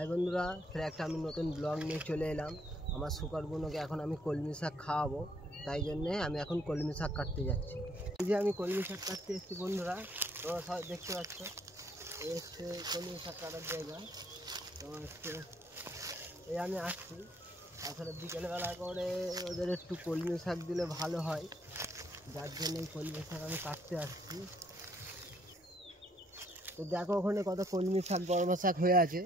High বন্ধুরা, ফের একটা আমি নতুন ব্লগ নিয়ে চলে এলাম। আমার শুকরগুলোকে এখন আমি কলমি শাক খাওয়াবো, তাই জন্যে আমি এখন কলমি শাক কাটতে যাচ্ছি। এই যে আমি কলমি শাক কাটতে এসেছি বন্ধুরা, তোমরা সবাই দেখতে পাচ্ছ এই হচ্ছে কলমি শাক কাটার জায়গা। তো হচ্ছে এই আমি আসছি, আসলে বিকেলবেলা করে ওদের একটু কলমি শাক দিলে ভালো হয়, যার জন্য এই কলমি শাক আমি কাটতে আসছি। তো দেখো ওখানে কত কলমি শাক বর্মা শাক হয়ে আছে,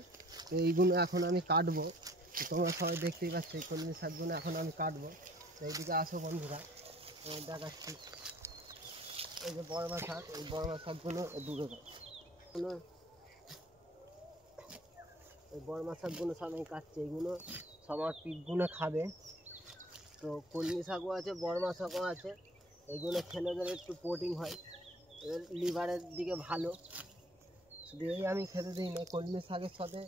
তো এইগুলো এখন আমি কাটবো। তো তোমরা সবাই দেখতেই পাচ্ছ এই কলমি শাকগুলো এখন আমি কাটবো। তো এইদিকে আসো বন্ধুরা, তোমার দেখাচ্ছি। এই যে বর্মা শাক, এই বর্মা শাকগুলো দূরে গুলো, এই বর্মা শাকগুলো সব আমি কাটছি। এইগুলো সব আমার পিকগুলো খাবে। তো কলমি শাকও আছে, বর্মা শাকও আছে। এইগুলো খেলে ওদের একটু প্রোটিন হয়, এদের লিভারের দিকে ভালো। শুধু এই আমি খেতে দিই না, কলমি শাকের সাথে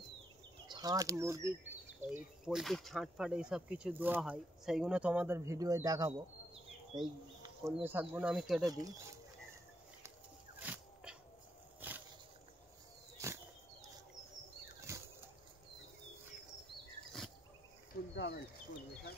ছাঁট, মুরগির এই পোলট্রির ছাঁট ফাট এইসব কিছু দেওয়া হয়, সেইগুলো তোমাদের ভিডিওয় দেখাবো। এই কলমি শাকগুলো আমি কেটে দিই। তুলতে হবে কলমি শাক।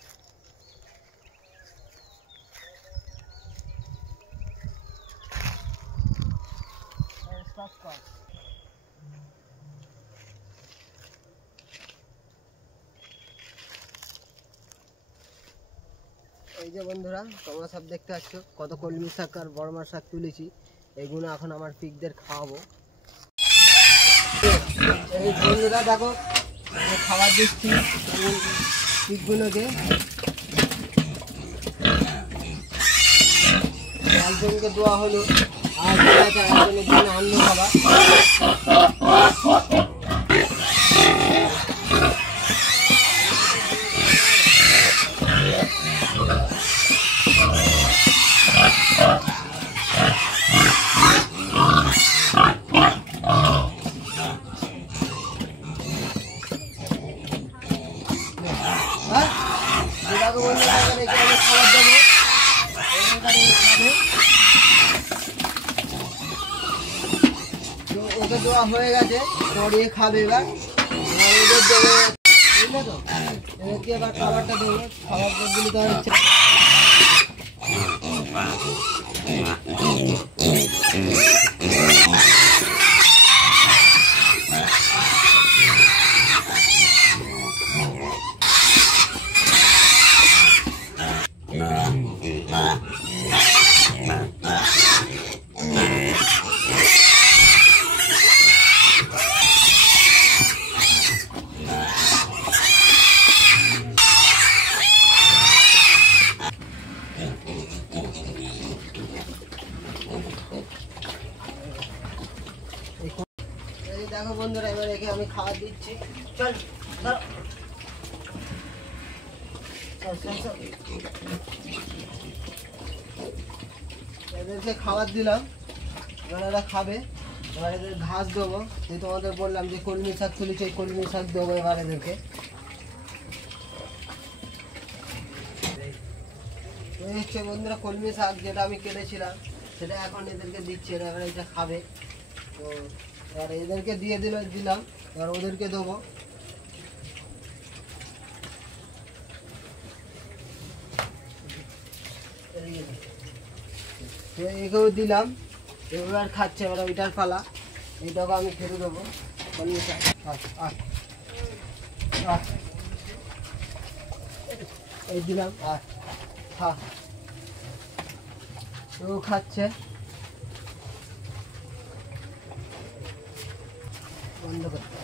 এই যে বন্ধুরা, তোমরা সব দেখতে পাচ্ছ কত কলমি শাক আর বর্মা শাক তুলেছি। এইগুলো এখন আমার পিকদের খাওয়াবো। এই বন্ধুরা দেখো, খাবার দিচ্ছি পিকগুলোকে। একজনকে দেওয়া হলো, আর একজনের জন্য অন্য খাবার। ওকে দেওয়া হয়ে গেছে, পরে খাবে। এবার ওদের দেবে, বুঝলে তো? এদেরকে এবার খাবারটা দেবো। খাবারটা দিলে তো হচ্ছে দেখো বন্ধুরা, এবার একে আমি খাবার দিচ্ছি। চল এদেরকে খাবার দিলাম, এবার এরা খাবে। এবার এদের ঘাস দেবো, যে তোমাদের বললাম যে কলমি শাক তুলেছি, এই কলমি শাক দেবো এবার এদেরকে। এই হচ্ছে বন্ধুরা কলমি শাক, যেটা আমি কেটেছিলাম সেটা এখন এদেরকে দিচ্ছি। এবার এটা খাবে। তো এবার এদেরকে দিয়ে দিলাম, এবার ওদেরকে দেবো। তো একেও দিলাম, এবার খাচ্ছে। এবার ওইটার পালা, এইটাকে আমি ফেলে দেবো। কলমি শাক এই দিলাম, আর খা। ও খাচ্ছে। বন্ধ করতে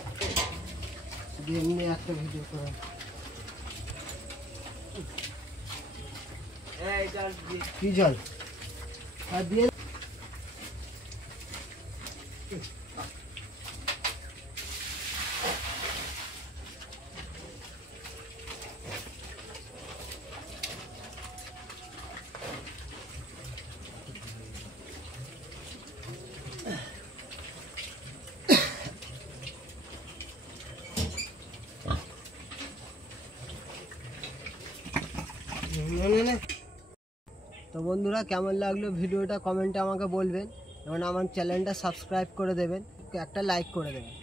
দিয়ে এমনি একটা ভিডিও করে কি জল আর দিয়ে তো বন্ধুরা, কেমন লাগলো ভিডিওটা কমেন্টে আমাকে বলবেন, এবং আমার চ্যানেলটা সাবস্ক্রাইব করে দেবেন, একটা লাইক করে দেবেন।